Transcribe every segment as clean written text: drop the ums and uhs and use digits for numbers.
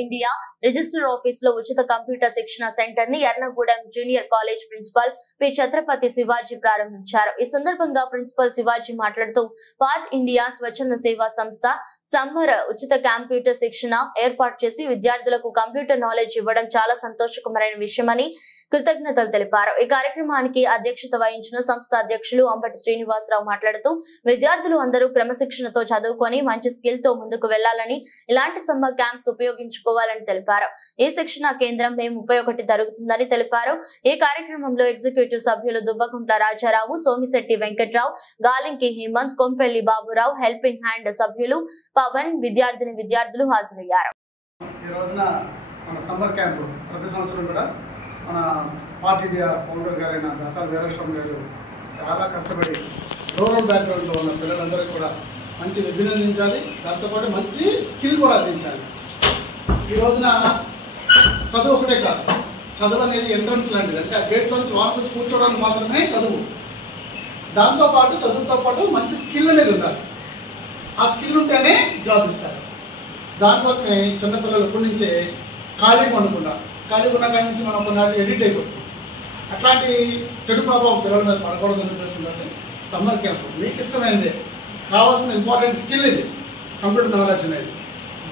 India register office లో ఉచిత computer శిక్షణ సెంటర్ ని Yernagudem junior college principal P Chhatrapati Shivaji ప్రారంభించారు. ఈ సందర్భంగా ప్రిన్సిపల్ శివాజీ మాట్లాడుతూ పార్ట్ ఇండియా స్వచ్ఛంద సేవా సంస్థ సమ్మర్ ఉచిత కంప్యూటర్ శిక్షణ ఏర్పాటు చేసి విద్యార్థులకు కంప్యూటర్ నాలెడ్జ్ ఇవ్వడం చాలా సంతోషకరమైన విషయమని కృతజ్ఞతలు తెలిపారు. ఈ కార్యక్రమానికి అధ్యక్షత వహించిన సంస్థ అధ్యక్షులు అంబటి శ్రీనివాసరావు మాట్లాడుతూ విద్యార్థులు అందరూ క్రమశిక్షణతో చదువుకొని మంచి స్కిల్ తో ముందుకు వెళ్లాలని, ఇలాంటి సమ్మర్ క్యాంప్స్ ఉపయోగించుకోవాలని తెలిపారు. ఈ శిక్షణ కేంద్రం మే 31 జరుగుతుందని తెలిపారు. ఈ కార్యక్రమంలో ఎగ్జిక్యూటివ్ సభ్యులు దుబ్బకుంట్ల రాజారావు, సోమిశెట్టి వెంకట్రావు, గాలింకి హేమంత్, కొంపెల్లి బాబురావు, హెల్పింగ్ హ్యాండ్ సభ్యులు పవన్, విద్యార్థులు హాజరయ్యారు. ఈ రోజున మన సమ్మర్ క్యాంప్ ప్రతి సంవత్సరం కూడా మన పార్ట్ ఇండియా ఫౌండర్ గారైన దత్తా వీరాస్వామి గారు చాలా కష్టపడి రూరల్ బ్యాక్గ్రౌండ్లో ఉన్న పిల్లలందరికీ కూడా మంచి విద్యను అందించాలి, దాంతోపాటు మంచి స్కిల్ కూడా అందించాలి. ఈ రోజున చదువు ఒకటే కాదు, చదువు అనేది ఎంట్రన్స్ లాంటిది. అంటే ఆ గేట్లోంచి వాళ్ళకి వచ్చి కూర్చోవడానికి మాత్రమే చదువు. దాంతోపాటు చదువుతో పాటు మంచి స్కిల్ అనేది ఉండాలి. ఆ స్కిల్ ఉంటేనే జాబ్ ఇస్తారు. దానికోసమే చిన్నపిల్లలు ఇప్పటి నుంచే ఖాళీగా ఉండకుండా, ఖాళీగా ఉన్న కాడి నుంచి మనం కొన్నాళ్ళు ఎడిట్ అయిపోతుంది. అట్లాంటి చెడు ప్రభావం పిల్లల మీద పడకూడదని ఉద్దేశంతో సమ్మర్ క్యాంప్ మీకు ఇష్టమైనది, కావాల్సిన ఇంపార్టెంట్ స్కిల్ ఇది కంప్యూటర్ నాలెడ్జ్ అనేది,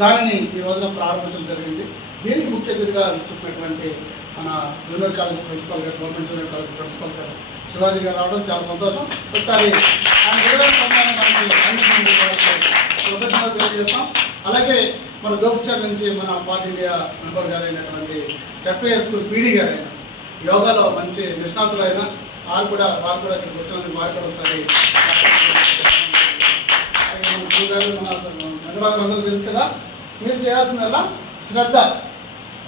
దానిని ఈ రోజున ప్రారంభించడం జరిగింది. దీనికి ముఖ్య అతిథిగా వచ్చేసినటువంటి మన జూనియర్ కాలేజ్ ప్రిన్సిపల్ గారు, గవర్నమెంట్ జూనియర్ కాలేజ్ ప్రిన్సిపల్ గారు శివాజీ గారు రావడం చాలా సంతోషం. ఒకసారి ఆయన విలువైన సమయాన్ని కృతజ్ఞతలు తెలియజేస్తాం. అలాగే మన దోపుచర్ నుంచి మన పార్ట్ ఇండియా మెంబర్ గారు అయినటువంటి చట్వేర్ స్కూల్ పీడీ గారు అయినా, యోగాలో మంచి నిష్ణాతులైన వారు కూడా ఇక్కడికి వచ్చినందుకు వారు కూడా ఒకసారి గారు మన వెంకటరావు అందరూ తెలుసు కదా. మీరు చేయాల్సిందల్లా శ్రద్ధ,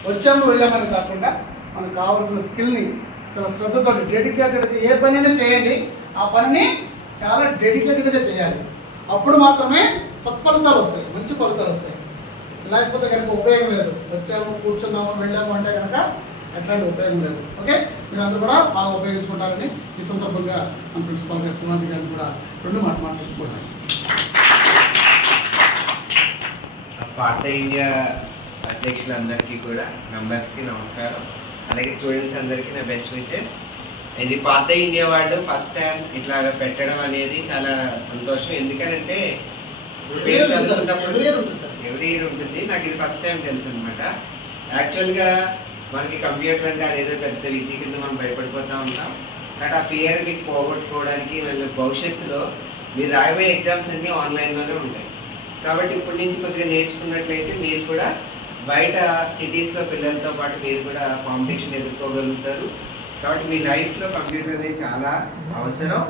వచ్చాము వెళ్ళామని కాకుండా మనకు కావాల్సిన స్కిల్ని చాలా శ్రద్ధతో డెడికేటెడ్గా ఏ పనైనా చేయండి. ఆ పనిని చాలా డెడికేటెడ్గా చేయాలి. అప్పుడు మాత్రమే సత్ఫలితాలు వస్తాయి, మంచి ఫలితాలు వస్తాయి. లేకపోతే కనుక ఉపయోగం లేదు. వచ్చాము, కూర్చున్నాము, వెళ్ళాము అంటే కనుక ఎట్లాంటి ఉపయోగం లేదు. ఓకే, మీరు అందరూ కూడా బాగా ఉపయోగించుకుంటారని ఈ సందర్భంగా మన ప్రిన్సిపాల్ గారు శివాజీ గారిని కూడా రెండు మాట్లాడుకోవచ్చు. పాత ఇండియా అధ్యక్షులందరికీ కూడా, మెంబర్స్కి నమస్కారం. అలాగే స్టూడెంట్స్ అందరికీ నా బెస్ట్ విషెస్. ఇది పాత ఇండియా వాళ్ళు ఫస్ట్ టైం ఇట్లా పెట్టడం అనేది చాలా సంతోషం. ఎందుకనంటే ఎవ్రీ ఇయర్ ఉంటుంది, నాకు ఇది ఫస్ట్ టైం తెలుసు అనమాట. యాక్చువల్గా మనకి కంప్యూటర్ అంటే అదేదో పెద్ద విద్య కింద మనం భయపడిపోతూ ఉంటాం. బట్ ఆ ఫియర్ మీకు పోగొట్టుకోవడానికి మళ్ళీ భవిష్యత్తులో మీరు రాయబోయే ఎగ్జామ్స్ అన్నీ ఆన్లైన్లోనే ఉంటాయి. కాబట్టి ఇప్పటి నుంచి కొద్దిగా నేర్చుకున్నట్లయితే మీరు కూడా బయట సిటీస్లో పిల్లలతో పాటు మీరు కూడా కాంపిటీషన్ ఎదుర్కోగలుగుతారు. కాబట్టి మీ లైఫ్లో కంప్యూటర్ అనేది చాలా అవసరం.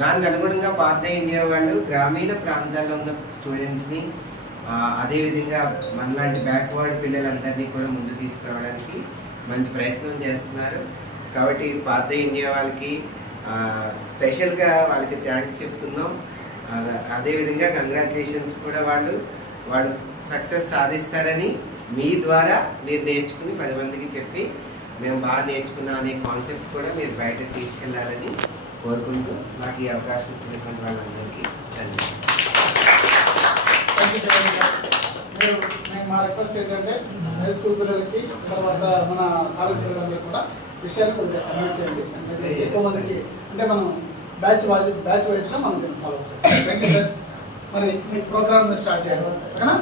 దానికి అనుగుణంగా పాత ఇండియా వాళ్ళు గ్రామీణ ప్రాంతాల్లో ఉన్న స్టూడెంట్స్ని, అదేవిధంగా మనలాంటి బ్యాక్వర్డ్ పిల్లలందరినీ కూడా ముందు తీసుకురావడానికి మంచి ప్రయత్నం చేస్తున్నారు. కాబట్టి పాత ఇండియా వాళ్ళకి స్పెషల్గా వాళ్ళకి థ్యాంక్స్ చెప్తున్నాం. అదేవిధంగా కంగ్రాచులేషన్స్ కూడా వాళ్ళు సక్సెస్ సాధిస్తారని మీ ద్వారా మీరు నేర్చుకుని 10 మందికి చెప్పి మేము బాగా నేర్చుకున్నాం అనే కాన్సెప్ట్ కూడా మీరు బయటకు తీసుకెళ్లాలని కోరుకుంటూ నాకు ఈ అవకాశం ఇచ్చినటువంటి వాళ్ళందరికీ మా రిక్వెస్ట్ ఏంటంటే హై స్కూల్ పిల్లలకి, తర్వాత మన కాలేజ్ పిల్లలందరికీ కూడా విషయాన్ని కొద్దిగా అర్థం చేయండి. ఎక్కువ మందికి అంటే మనం బ్యాచ్ వైజ్గా మనం ఫాలో చేయాలి. Thank you sir. మరి మీ ప్రోగ్రామ్ స్టార్ట్ చేయండి. ఓకేనా?